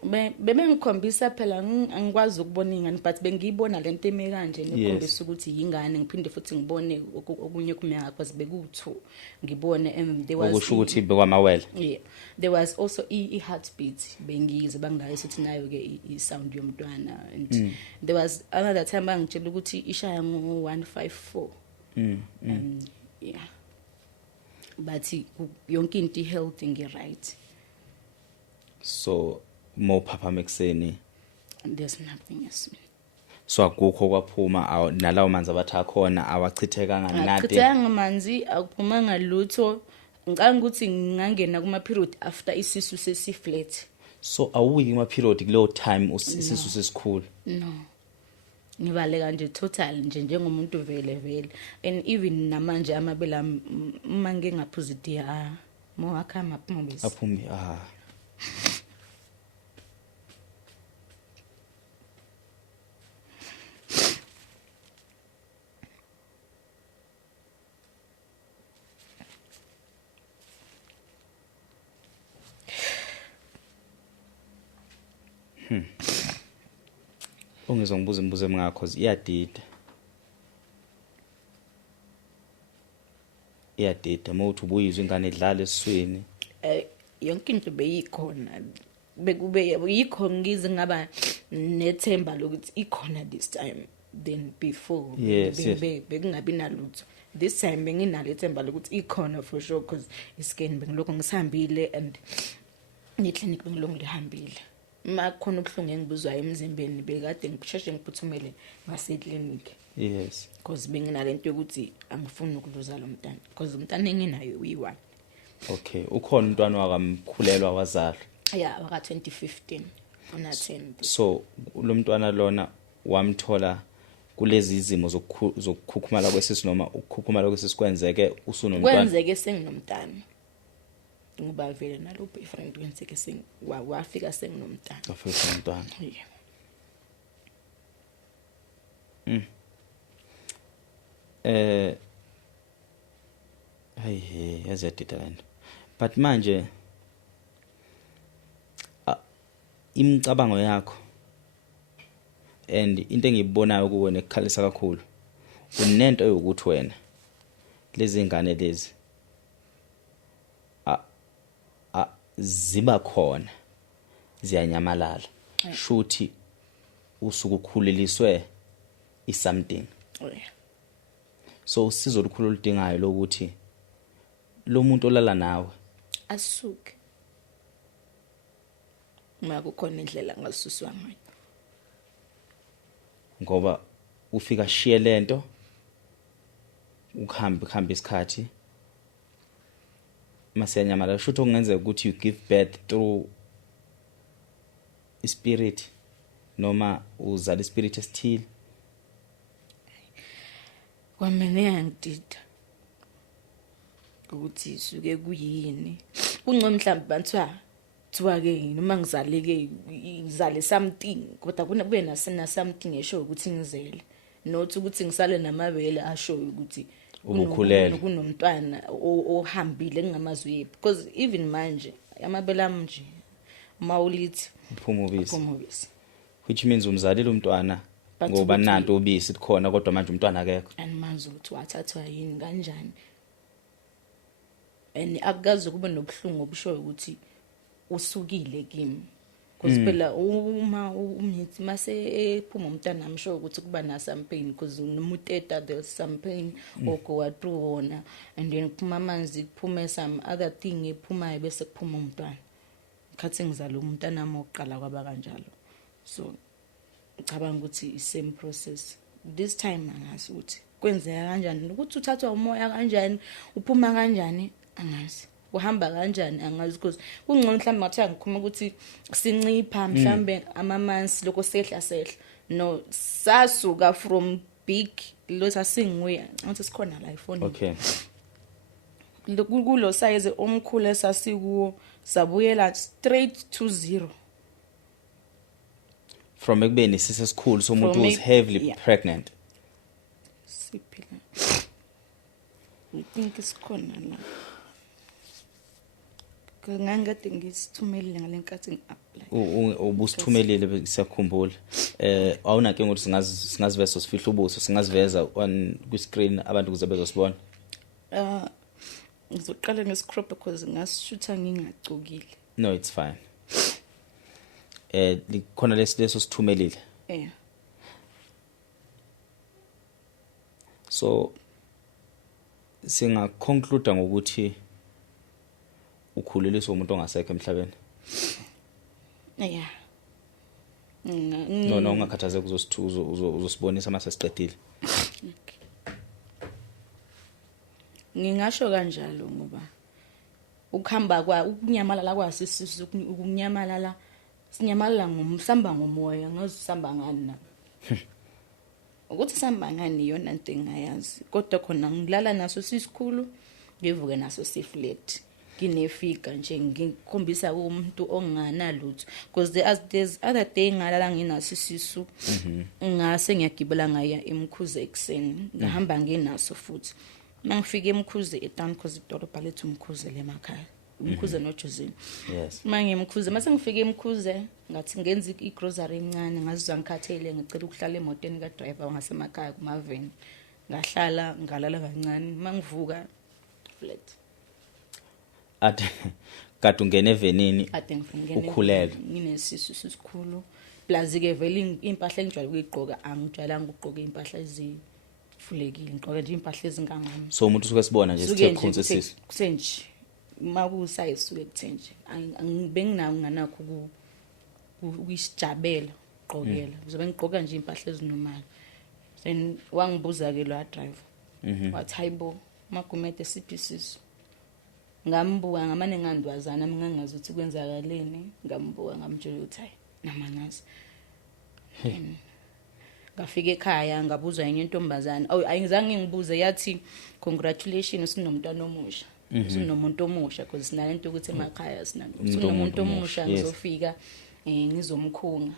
wena bengikhombisa phela angikwazi ukubona ingane but bengiyibona lento eme kanje nekhombisa ukuthi yingane ngiphinde futhi ngibone okunye kumyanga because bekuthi ngibone and there was okusho ukuthi bekwamawele yeah there was also a heartbeat bengiyize bangayo sithi nayo ke I sound yomntwana and there was another time bangitshela ukuthi ishaya ngo 154 yeah but yonke into healthy ngi-right so mo phapha mekuseni there's nothing else so akukho kwaphuma nalawo manzi abatha khona awachitheka nganati achitheka ngamanzi akuphuma ngalutho ngicanga ukuthi ngingangena kuma period after isisu sesiflat so awuyi kuma period kulo time isisu sesikhulu no ngibaleka nje total njengomuntu vele and even namanje amabela mange ngaphuzithi mo akhama aphumi ungizongibuza imibuzo emingakho iyadida mawuthi ubuyizwa ingane idlala esiswini yonke into beyikhona bekube yikho ngize ngaba nethemba lokuthi ikhona this time than before bekungabi nalutho this time benginalo ithemba lokuthi ikhona for sure because iscan bengiloko ngisihambile and ne-clinic bengiloko ngihambile makhona ukuhlungu engibuzwayo emzimbeni bekade ngisheshe ngiphuthumele ngase-clinic yes because benginalento ukuthi angifuni ukuluza lo mntana because umntana enginayo uyi1 okay ukhona umntwana wakamkhulelwa wazalwa yeah waka 2015 una 10 so lo mntwana lona wamthola kulezi izimo zokukhukhumala kwesisu noma ukukhukhumala kwesisu kwenzeke usunomntwana kwenzeke senginomntana ngoba vele nalo boyfriend wenzeke wafika senginomntana afika umntwana yeah hey yazidida lento but manje imicabango yakho and into engiyibonayo kuwe nekukhalisa kakhulu unento eyokuthi wena lezi ngane lezi ziba khona ziyanyamalala shuthi usuku ukhuleliswe something so usizo olukhulu oludingayo lokuthi lo muntu olala nawe asuke makukhona indlela ngalisuswa ngayo ngoba ufika shiye lento ukuhamba isikhathi masiyanyamala shutho kungenzeka ukuthi you give birth through spirit noma uzala ispirit esithile kwamene angidida ukuthi suke kuyini kungcono mhlawumbe bantwa kuthiwa ke noma ngizale ke ngizale something kodwa kube nasena something esho ukuthi ngizele not ukuthi ngisale namabele asho ukuthi ukukhulelwa kunomntwana ohambile ngingamazwi because even manje amabele ami nje mawulithi uphuma ubisi which means umzalile umntwana ngoba nanto ubisi likhona kodwa manje umntwana akekho animazi ukuthi wathathwa yini kanjani and akukaze kube nobuhlungu obushoyo ukuthi usukile kimi because phela uma umhithi mase ephuma umntana amsho ukuthi kuba na some pain because nomuteta there's some pain ogo through wona and then kuphuma amanzi kuphume some other thing ephumayo bese kuphuma umntwana khathi ngizala umntana nami oqala kwaba kanjalo so ngicabanga ukuthi i same process this time angazi ukuthi kwenzeka kanjani ukuthi uthathwa umoya kanjani uphuma kanjani angazi uhamba kanjani angazi because kungcono mhlawumbe ngathi ngikhuluma ukuthi sincipha mhlambe ama-months lokho sehla no sasuka from big lo sasingwe ngathi sikhona la iphone okay kulo size omkhulu esasikuwo sabuyela straight to 0 from ekubeni sisesikhulu somuntu was heavily pregnant siphila I think isikhona la ngangade ngisithumelile ngalenkathi ngi-apply ubusithumelile siyakhumbula awunake ukuthi singaziveza sifihla ubuso singaziveza ku screen abantu kuze bezosibona ngizoqala ngescrop because ngasishutha ngingacukile no it's fine likhona leso sithumelile so singa conclude ngokuthi ukhuleliswa umuntu ongasekho emhlabeni no ungakhathazeki uzosibonisa mase siqedile ngingasho kanjalo ngoba ukuhamba ukunyamalala kwasisisu ukunyamalala sinyamalala ngomsamba ngomoya ngazisamba ngani na ukuthi samba ngani yona into engayazi kodwa khona ngilala naso sisikhulu ngivuke naso siflat kinefika nje ngikhombisa umuntu onganalutho because there's other day ngalala nginasisisu ngase ngiyagibela ngaya emkhuze ekseni ngahamba nginaso futhi mangifike emkhuze eTown because idolobha lethu umkhuze lemakhaya umkhuze noJosini yes manje emkhuze mase ngifike emkhuze ngathi ngenza igrocery encane ngazizwa ngikhathele ngicela ukuhlala emotweni kadriver ngasemakhaya kumaveni ngahlala ngalala kancane mangivuka flat kade ungene evenini ukhulelwe nginesisu sisikhulu plus ke vele impahla engijwayele ukuyigqoka angijwayelanga ukugqoka impahla ezifulekile ngigqoka nje impahla ezingangami so umuntu usuke sibona nje sithe khonze sisi kusenje makusa isuke kuthenje angibenginawo nganakho ukuyisijabela ugqokela uzobe ngigqoka nje impahla ezinormal then wangibuza ke lo driver wathi hayibo magumede siphisisi ngambuka ngamane ngandwazana ngingangazi ukuthi kwenzakaleni ngambuka ngamtshela ukuthi hayi namangazi ngafika ekhaya ngabuzwa enye intombazana ayingizange ngibuze yathi congratulations sinomntwana omusha sinomuntu omusha because sinalento ukuthi emakhaya sinomuntu omusha ngizofika ngizomkhunga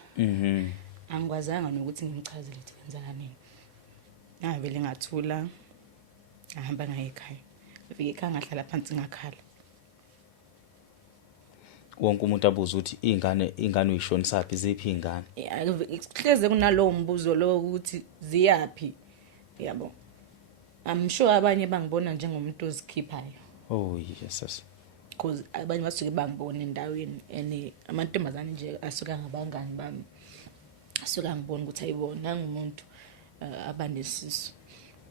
angikwazanga nokuthi ngimchazele ukuthi kwenzakaleni ngavele ngathula ngahamba ngaye ekhaya ngifike ekhaya ngahlala phansi ngakhala wonke umuntu abuza ukuthi ingane uyishonisa ziphi ingane hleze kunalowo mbuzo lo ukuthi ziyapi yabo I'm sure abanye bangibona njengomuntu ozikhiphayo oh yes because abanye basuke bangibona endaweni ene amantombazane nje asuka ngabangani bami asuka ngibona ukuthi ayibona ngumuntu abanesisu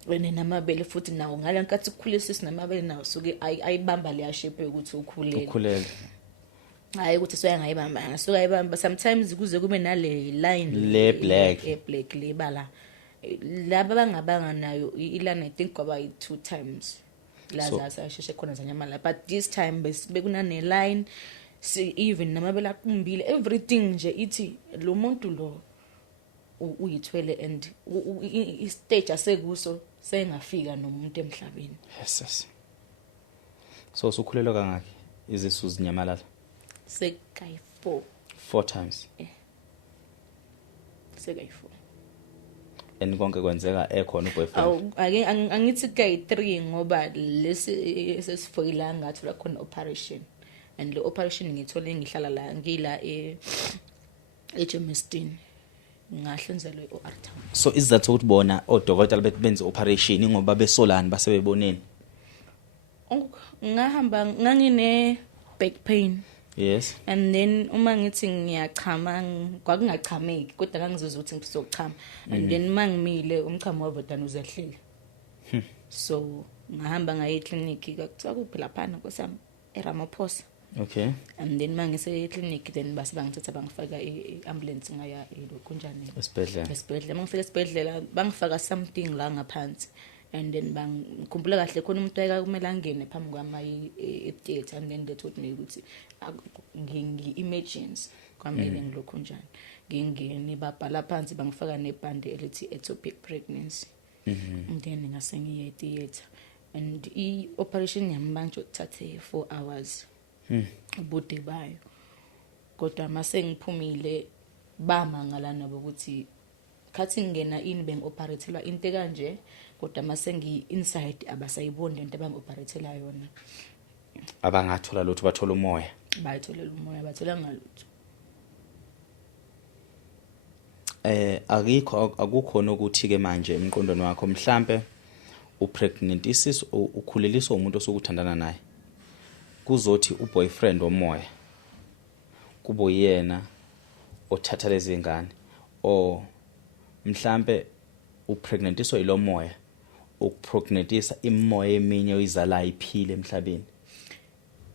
wena namabele futhi nawo ngale nkathi ukhulisisa namabele nawo suke ayibamba le shape ukuthi ukhulele hayi ukuthi soya ngayibamba ngasuka ayibamba sometimes kuze kube nale line le black le bala laba bangabanga nayo ilana I think kwaba 2 times laza sasheshe khona zanyamala but this time bekunane line even namabele aqumbile everything nje ithi lo muntu lo uyithwele and istage asekuso sengafika nomuntu emhlabeni yes so ukhulelwa kangaki izisu zinyamalala sekayi 4 times. Sekayi 4. And konke kwenzeka ekhona uboyfriend. Ake angithi kayi 3 ngoba lesi sesifoyila ngathola khona operation. And le operation ngithole ngihlala la ngila eJemiston. Ngahlenzelwe iOR Town. So isizathu ukuthi bona odokotela benze operation ngoba besolani basebeboneni. Ngahamba ngangine back pain. Yes. And then uma ngithi ngiyachama kwakungachameki kodwa ngangizizwa ukuthi ngizochama. And then mangimile umchamo wavotana uzehlile. So ngahamba ngaye eclinic kwakuthiwa kuphi laphana nkosami eRamaphosa. Okay. And then mangise eclinic then base bangithatha bangifaka iambulance ngaya elokhunjane esibhedlela mangifika esibhedlela bangifaka something la ngaphansi and then bangikhumbula kahle khona umuntu ayeka kumele angene phambi kwama theater and then they told me ukuthi ngi-emergency kwamele ngilokhunjane ngingene babhala phansi bangifaka nebhande elithi ectopic pregnancy. And then ngase ngiye theater and i-operation yami manje uthathe 4 hours. Ubude bayo kodwa mase ngiphumile bamangala nabo ukuthi khathi ngena beng operateelwa into kanje kodwa mase ngi inside abasayiboni into abangoperatela yona abangathola lutho bathola umoya bayitholela umoya bathola ngalutho. Akukhona ukuthi ke manje emqondweni wakho mhlambe upregnant isisu ukhuleliswa umuntu osukuthandana naye kuzothi uboyfriend omoya kubo yena othatha lezi ngane o mhlambe upregnantiswa ilo moya ukupregnantisa imoya eminye oyizala iphile emhlabeni.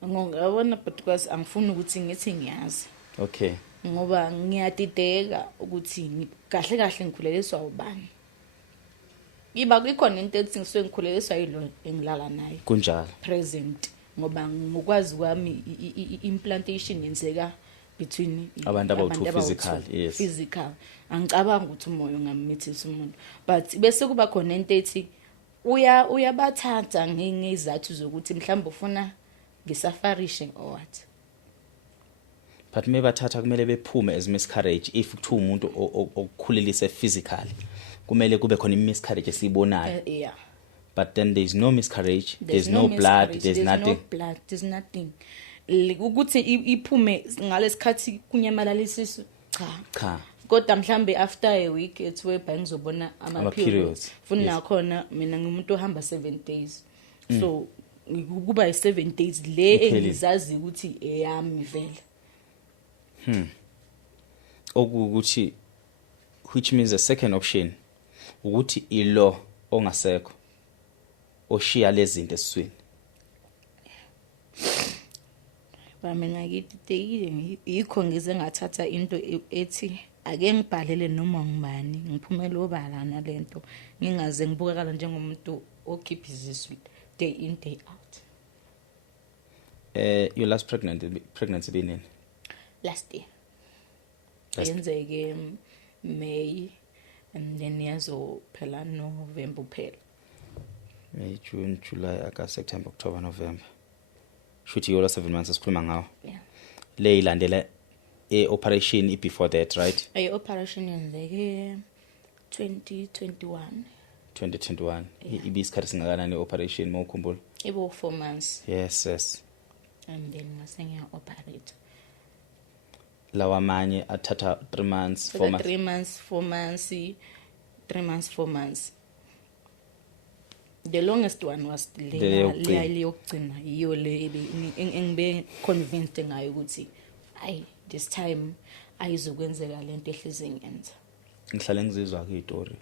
Ngiyabona but because angifuni ukuthi ngithi ngiyazi. Okay. Ngoba ngiyadideka ukuthi kahle kahle ngikhuleliswa ubani. Iba kukhona into ethi ngisuke ngikhuleliswa yilo engilala naye. Kunjalo. Present. Ngoba ngokwazi kwami implantation yenzeka between abantu abawu physical. Yes. Physical. Angicabanga ukuthi umoya ungamithisa umuntu. But bese kuba khona into ethi uyabathatha ngezathu zokuthi mhlawumbe ufuna ngisafarishe or what. But mebathatha kumele bephume as miscarriage if kuthiwa umuntu okukhulelise physically kumele kube khona miscarriage esibonayo. Yeah. But then there's no miscarriage, there's no blood, there's nothing. No blood, there's nothing. Ukuthi iphume ngalesikhathi kunyamalalisisa cha. Kodwa mhlambe after a week it's where ngizobona ama periods. Funa khona mina ngumuntu ohamba 7 days. So kuba 7 days le engizazi ukuthi eyami vele. Okuthi which means the second option ukuthi ilo ongasekho oshiya lezi zinto esiswini. Mina ngididekile yikho ngize ngathatha into ethi ake ngibhalele noma ngibani ngiphumele obala nalento ngingaze ngibukakala njengomuntu okhipha iziswi day in day out. Your last pregnancy been Last year. Yenzeke May and then yazophela November phela. May, June, July, August, September, October, November. Shoot you all 7 months esikhuluma ngawo. Yeah. Le ilandela operation before that, right? Operation yenzeke 2021. 2021. Ibisikhathi singakanani operation mawukhumbula? Ibo 4 months. Yes. And then ngasengiya operate. Lawa manye athatha 3 months, 4 months. 3 months, 4 months, 3 months, 4 months. The longest one was le yokugcina iyo le engibe convinced ngayo ukuthi this time ayizokwenzeka lento ehlezi ngenza. Ngihlale ngizizwa ke istory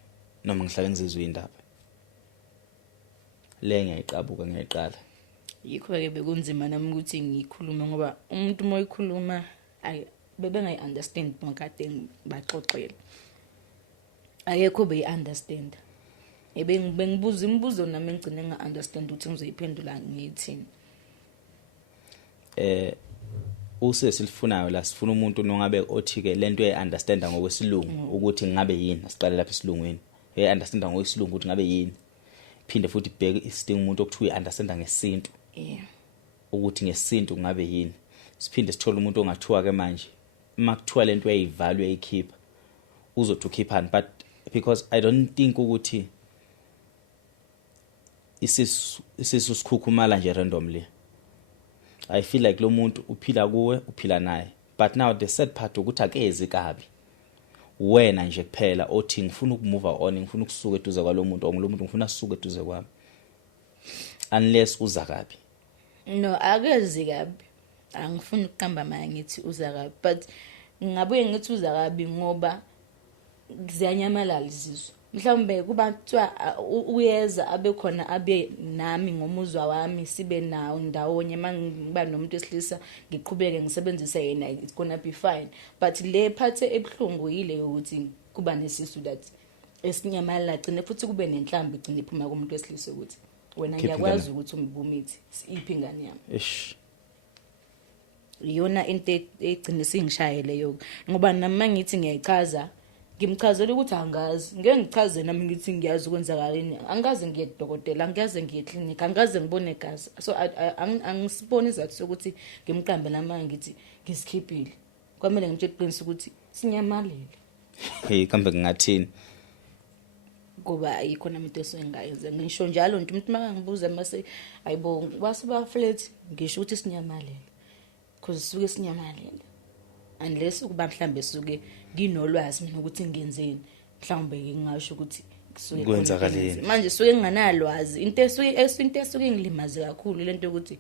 noma ngihlale ngizizwa indaba. Le ngiyayiqala. Yikho ke bekunzima nami ukuthi ngikhulume ngoba umuntu moyikhuluma bebe ngayi understand ngakade baxoxela. Ayekho be understand. Bengibuza imibuzo nami ngicine nga understand ukuthi ngizoyiphendula ngithini. Usesilifunayo la sifuna umuntu nongabe othi ke lento eunderstanda ngokwesilungu ukuthi ngabe yini asiqale lapha esilungwini. Eunderstanda ngokwesilungu ukuthi ngabe yini. Phinde futhi bheke isidingo umuntu okuthiwa understanda ngesintu. Yeah. Ukuthi ngesintu ngabe yini. siphinde sithola umuntu ongathiwa ke manje makuthiwa lento uyayivalue uyayikhipha uzothi ukhiphani, but because I don't think ukuthi isisu sikhukhumala nje randomly. I feel like lo muntu uphila kuwe uphila naye, but now the sad part ukuthi akezi kabi wena nje kuphela othi ngifuna ukumove on, ngifuna ukusuka eduze kwalo muntu ongilo muntu ngifuna asuke eduze kwami, unless uza kabi. No, akezi kabi. Angifuni ukuqamba manje ngithi uza kabi, but ngabuye ngithi uza kabi ngoba ziyanyamalala izizwe. Mhlawumbe kubathiwa uyeza abe khona abe nami ngomuzwa wami sibe nawo ndawonye mangiba nomuntu esilisa ngiqhubeke ngisebenzise yena, it's gonna be fine. But le part ebhlungu yile ukuthi kuba nesisu that esinyamalala gcine futhi kube nenhlambi gcine iphuma kumuntu esilisa ukuthi wena ngiyakwazi ukuthi umbumithi iphi ingane yami. Eish. Iyona into egcine singishayele yoko ngoba nami ngithi ngiyayichaza ngimchazela ukuthi angazi ngeke ngichaze nami ngithi ngiyazi ukwenzakaleni, angaze ngiye edokotela, angaze ngiye clinic, angaze ngibone igazi, so angisiboni izathu sokuthi ngimqambe nami ngithi ngisikhiphile. Kwamele ngimtshele iqiniso ukuthi sinyamalele. Hey kambe ngathini ngoba ayikho nami into esengayenza. Ngisho njalo nje umuntu makangibuza mase ayibo wasiba flat ngisho ukuthi sinyamalele because suke sinyamalele, unless ukuba mhlambe suke nginolwazi mina ukuthi ngenzeni, mhlawumbe ngingasho ukuthi kusuke kwenzakaleni. Manje suke nginganalwazi into esuke ngilimaze kakhulu lento ukuthi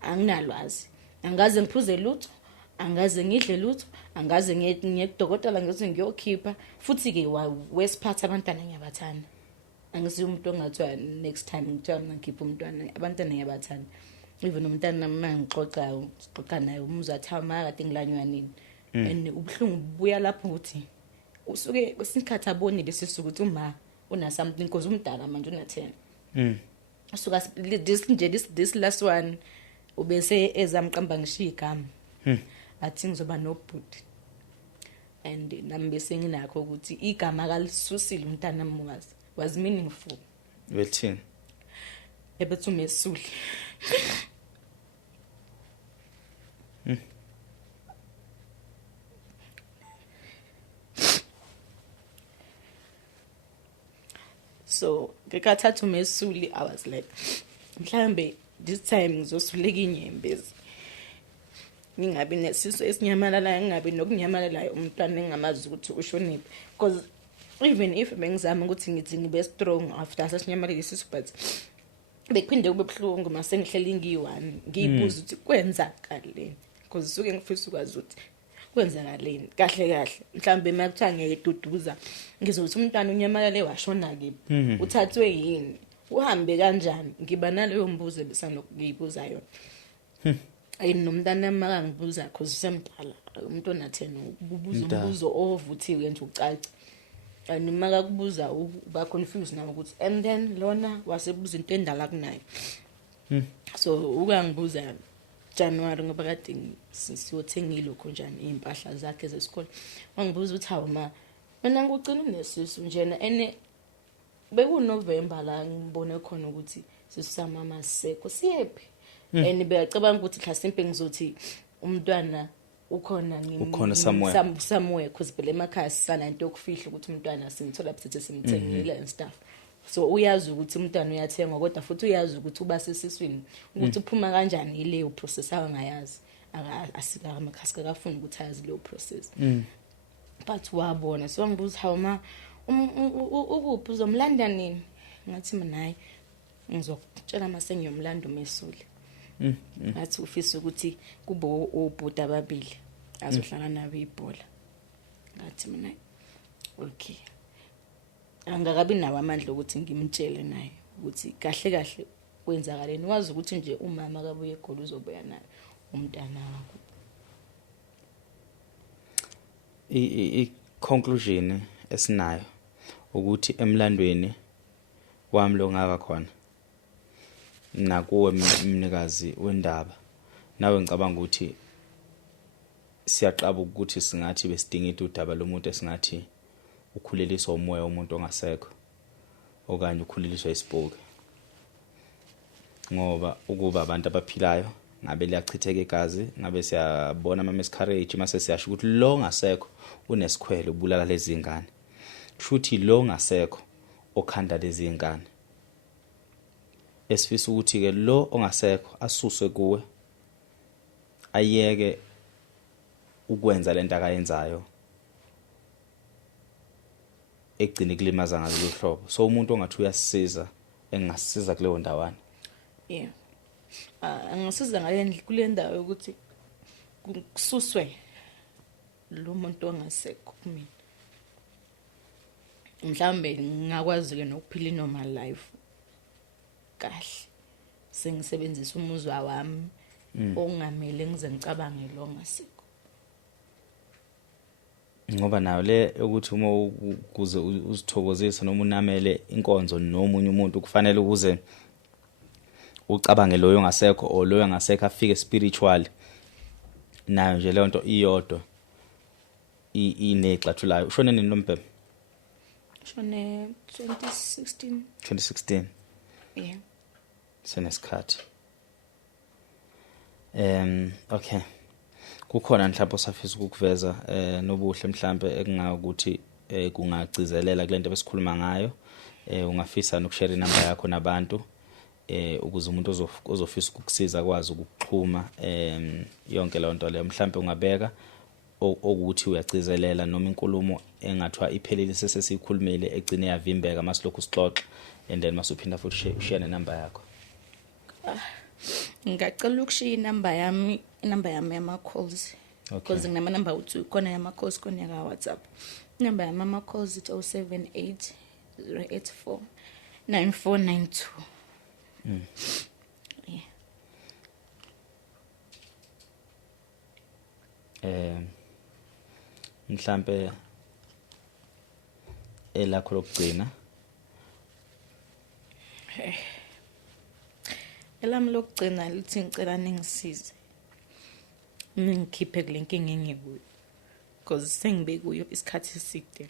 anginalwazi, angaze ngiphuze lutho, angaze ngidle lutho, angaze ngiye kudokotela ngizothi ngiyokhipha, futhi ke wesiphatha abantwana ngiyabathanda. Angisiyo umuntu ongathiwa next time ngithiwa mina ngikhipha umntwana, abantwana ngiyabathanda. Even umntana mangixoxayo sixoxa naye umuzwa athi mara kade ngilanywa nini, and ubhlungu buya lapho ukuthi usuke kwesikhathi abone lesisuku ukuthi uma una something because umdala manje una 10. Usuka this last one ubese ezamqamba ngishiya igama. Athi ngizoba nobhuti, and nami bese nginakho ukuthi igama kalisusile umntana was meaningful. Wethini Ebethu Mesuli. So ngekathathu Mesuli I was like mhlambe this time ngizosuleka inyembezi, ngingabi nesiso esinyamalala, ngingabi nokunyamalala umntwana engamazi ukuthi ushoniphi, because even if bengizama ukuthi ngithi ngibe strong after sasinyamalala isisu, but bephinde kube buhlungu mase ngihlela ngiyi-1 ngiyibuza ukuthi kwenzakaleni, because suke ngifisa ukwazi ukuthi kwenzakaleni kahle kahle. Mhlambe makuthiwa ngiyayiduduza ngizothi umntwana unyamalale washona kephi, uthathwe yini, uhambe kanjani, ngiba naleyo mbuzo besanokuyibuza yona. Nomntana makangibuza because semdala umuntu ona10 ububuza umbuzo ovuthiwe nje ucaca, and makakubuza uba confused nawe ukuthi and then lona wasebuza into endala kunayo. So ukangibuza January ngoba kade siyothengile lokho njani impahla zakhe zesikole, wangibuza ukuthi hawu ma mina ngicina nesisu njena ene bekuNovember la ngibone khona ukuthi sisama maseko siyephi. And beyacabanga ukuthi mhlasimpe ngizothi umntwana ukhona somewhere because phela emakhaya sisana into yokufihla ukuthi umntwana simthola besithe simthengile and stuff. So uyazi ukuthi umntwana uyathengwa kodwa futhi uyazi ukuthi uba sesiswini ukuthi uphuma kanjani ileyo process abangayazi, asikakafuni ukuthi azi leyo process. But wabona so ngibuza hawu ma ukuphi uzomlanda nini, ngathi mina hayi ngizokutshela mase ngiyomlanda uMesuli. Ngathi ufisa ukuthi kube obhuti ababili azohlala nabo ibhola. Ngathi mina okay, angakabi nawo amandla ukuthi ngimtshele naye ukuthi kahle kahle kwenzakaleni, wazi ukuthi nje umama kabuye eGoli uzobuya naye umntana wakho. I-conclusion esinayo ukuthi emlandweni wami lo ngaka khona nakuwe mnikazi wendaba, nawe ngicabanga ukuthi siyaqaba ukuthi singathi besidinga udaba lomuntu esingathi ukhuleliswa umoya womuntu ongasekho okanye ukhuleliswa isibuke, ngoba ukuba abantu abaphilayo ngabe liyachitheka igazi ngabe siyabona ama miscarriage mase siyasho ukuthi lo ngasekho unesikhwele ubulala lezi ingane futhi lo ngasekho okhanda lezi ingane esifisa ukuthi ke lo ongasekho asuswe kuwe ayeke ukwenza lento akayenzayo egcina kulimaza ngalolu hlobo so umuntu ongathi uyasisiza engasisiza kuleyo ndawana yeah angisiza kule ndawo ukuthi kususwe lo muntu ongasekho kumina mhlambe ngakwazi ke nokuphila normal life kahle sengisebenzisa umuzwa wami ongamele ngize ngicabange lo ngasekho ngoba nayo le ukuthi uma ukuze uzithokozise noma unamele inkonzo nomunye umuntu kufanele ukuze ucabange loyo ngasekho o loyo ngasekho afike spiritually nayo nje le nto iyodwa inexathulayo ushone nini Nombhema shone 2016 yeah senesikhathi okay kukhona mhlawumbe osafisa ukuveza nobuhle mhlawumbe ekungakuthi kungagcizelela kulento besikhuluma ngayo ungafisa nokushare inamba yakho nabantu ukuze umuntu ozofisa ukukusiza kwazi ukuxhuma yonke le nto leyo mhlawumbe ungabeka ukuthi uyagcizelela noma inkulumo engathwa iphelile sesesikhulumile egcine yavimbeka masilokhu sixoxa and then masuphinda futhi share nenamba yakho ngicela ukushiya inamba yami yama calls because nginama number u2 khona yama calls khona ya WhatsApp inamba yami yama calls it 078 084 9492 yeah mhlambe elakho lokugcina elami lokugcina lithi ngicela ningisize ningikhiphe kule nkinga engikuyo because sengibe kuyo isikhathi eside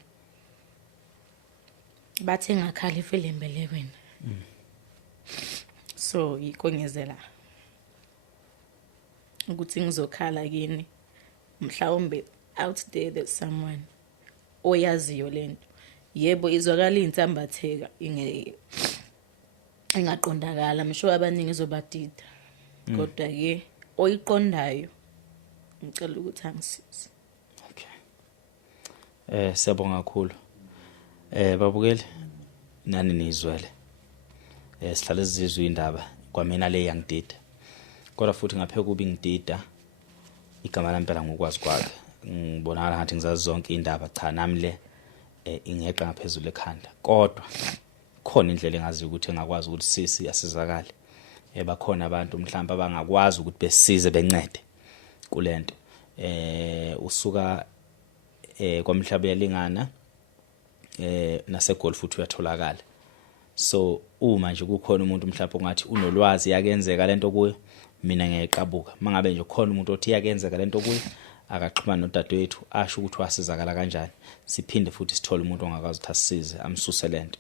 bathe ngakhala ifile embelekweni so yikongezela ukuthi ngizokhala kini mhlawumbe out there there's someone oyaziyo lento yebo izwakala insambatheka ingaqondakala msho abaningi izobadida kodwa ke oyiqondayo ngicela ukuthi angisize okay siyabonga kakhulu babukeli nani nizwele sihlale sizizwe indaba kwamina le yangidida kodwa futhi ngapheka kubi ngidida igama lampela ngokwazi kwakhe ngibonakala ngathi ngizazi zonke indaba cha nami le ingeqa ngaphezulu ekhanda kodwa khona indlela engazi ukuthi engakwazi ukuthi sisi asizakale bakhona abantu mhlawumbe abangakwazi ukuthi besize bencede kulento usuka kwamhlaba yalingana nasegolf futhi uyatholakala so uma nje kukhona umuntu mhlawumbe ongathi unolwazi yakenzeka lento kuyo mina ngiyayiqabuka mangabe nje khona umuntu othi yakenzeka lento kuyo akaxhumana nodadewethu asho ukuthi wasizakala kanjani siphinde futhi sithole umuntu ongakwazi ukuthi asisize amsuse lento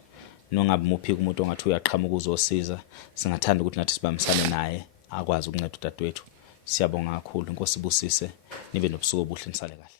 nongabe muphika umuntu ongathi uyaqhamuka uzosiza singathanda ukuthi nathi sibambisane naye akwazi ukunceda udadewethu siyabonga kakhulu inkosi ibusise nibe nobusuku obuhle nisale kahle